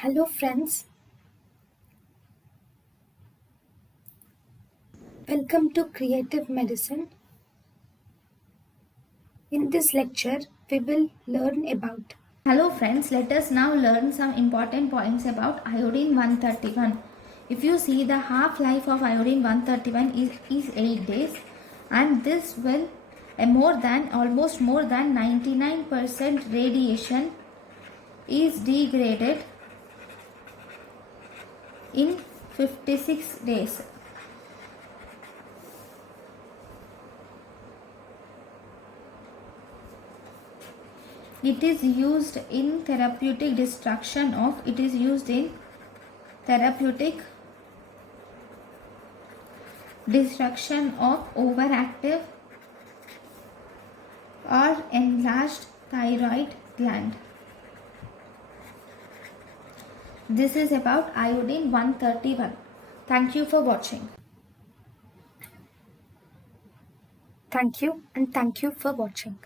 Hello friends, welcome to Creative Medicine. In this lecture, we will learn about. Hello friends, let us now learn some important points about iodine 131. If you see, the half-life of iodine 131 is 8 days, and this will almost more than 99% radiation is degraded in 56 days. It is used in therapeutic destruction of overactive or enlarged thyroid gland. This is about iodine 131. Thank you for watching. Thank you and thank you for watching.